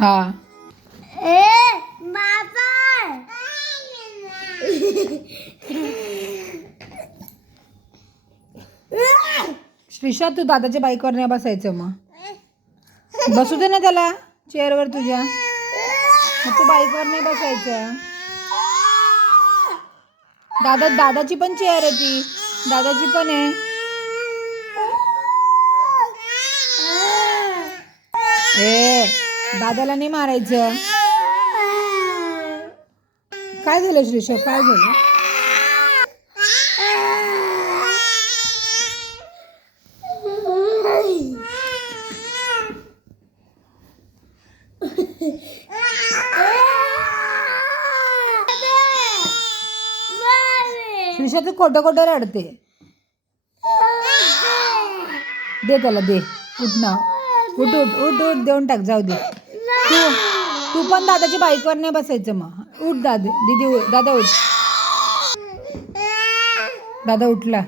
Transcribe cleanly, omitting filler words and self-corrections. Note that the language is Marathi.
हाँ श्रीषा तू दादाच्या बाईकवर नाही बसायचं मग बसू दे ना त्याला चेअरवर तुझ्या मग तू बाईकवर नाही बसायचं दादाची पण चेअर आहे ती दादाची पण आहे ए दादाला नाही मारायचं काय झालं श्रीषा काय झालं श्रीषा तू खोटं रडते दे त्याला दे उठ ना उठ उठ उठ उठ देऊन टाक जाऊ दे तू पण दादाच्या बाईकवर नाही बसायचं मग उठ दादा उठ दादा उठला